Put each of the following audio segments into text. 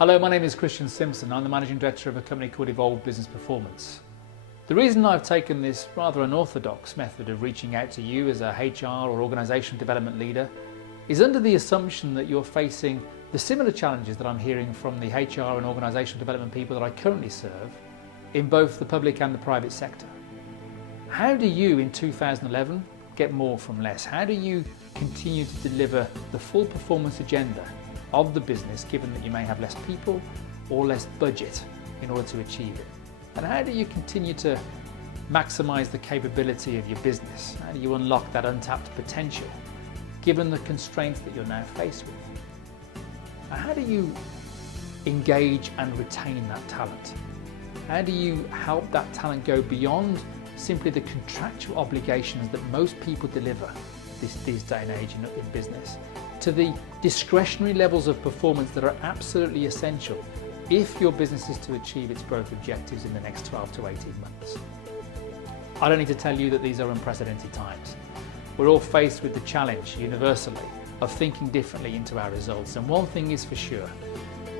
Hello, my name is Simpson. I'm the Managing Director of a company called Evolve Business Performance. The reason I've taken this rather unorthodox method of reaching out to you as a HR or organisational development leader is under the assumption that you're facing the similar challenges that I'm hearing from the HR and organisational development people that I currently serve in both the public and the private sector. How do you in 2011 get more from less? How do you continue to deliver the full performance agenda of the business given that you may have less people or less budget in order to achieve it? And how do you continue to maximise the capability of your business? How do you unlock that untapped potential given the constraints that you're now faced with? And how do you engage and retain that talent? How do you help that talent go beyond simply the contractual obligations that most people deliver this day and age in business to the discretionary levels of performance that are absolutely essential if your business is to achieve its growth objectives in the next 12 to 18 months. I don't need to tell you that these are unprecedented times. We're all faced with the challenge, universally, of thinking differently into our results. And one thing is for sure,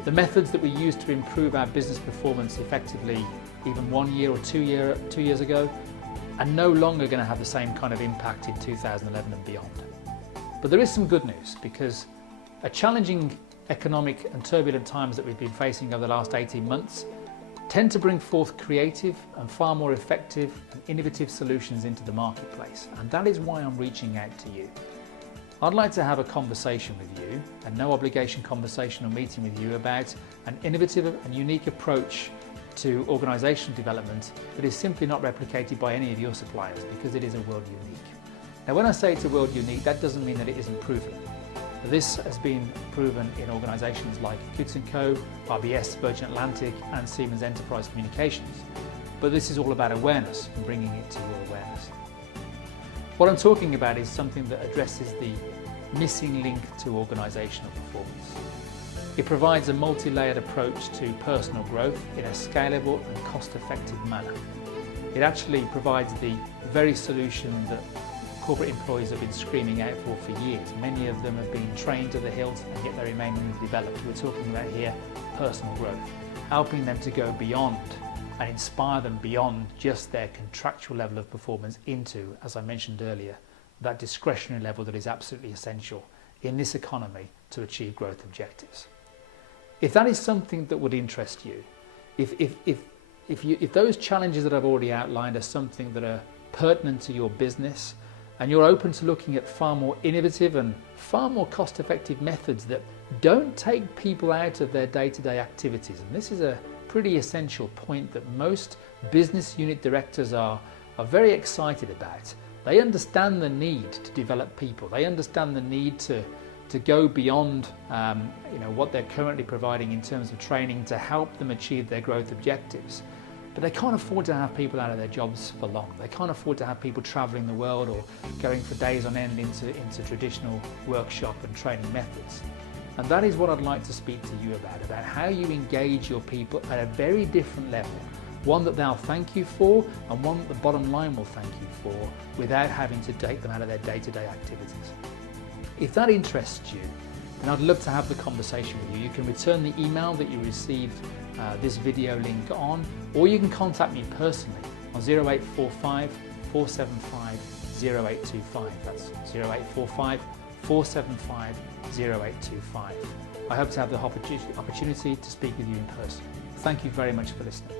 the methods that we used to improve our business performance effectively even 1 year or 2 years ago are no longer going to have the same kind of impact in 2011 and beyond. But there is some good news, because a challenging economic and turbulent times that we've been facing over the last 18 months tend to bring forth creative and far more effective and innovative solutions into the marketplace. And that is why I'm reaching out to you. I'd like to have a conversation with you, a no obligation conversation or meeting with you about an innovative and unique approach to organisational development that is simply not replicated by any of your suppliers, because it is a world unique. Now, when I say it's a world unique, that doesn't mean that it isn't proven. This has been proven in organisations like Coots & Co, RBS, Virgin Atlantic and Siemens Enterprise Communications. But this is all about awareness and bringing it to your awareness. What I'm talking about is something that addresses the missing link to organisational performance. It provides a multi-layered approach to personal growth in a scalable and cost-effective manner. It actually provides the very solution that corporate employees have been screaming out for years. Many of them have been trained to the hilt and yet they remain underdeveloped. We're talking about here personal growth, helping them to go beyond and inspire them beyond just their contractual level of performance into, as I mentioned earlier, that discretionary level that is absolutely essential in this economy to achieve growth objectives. If that is something that would interest you, if those challenges that I've already outlined are something that are pertinent to your business, and you're open to looking at far more innovative and far more cost-effective methods that don't take people out of their day-to-day activities, and this is a pretty essential point that most business unit directors are very excited about. They understand the need to develop people. They understand the need to go beyond what they're currently providing in terms of training to help them achieve their growth objectives. But they can't afford to have people out of their jobs for long. They can't afford to have people travelling the world or going for days on end into traditional workshop and training methods. And that is what I'd like to speak to you about how you engage your people at a very different level, one that they'll thank you for and one that the bottom line will thank you for without having to take them out of their day-to-day activities. If that interests you, then I'd love to have the conversation with you. You can return the email that you received this video link on, or you can contact me personally on 0845 475 0825. That's 0845 475 0825. I hope to have the opportunity to speak with you in person. Thank you very much for listening.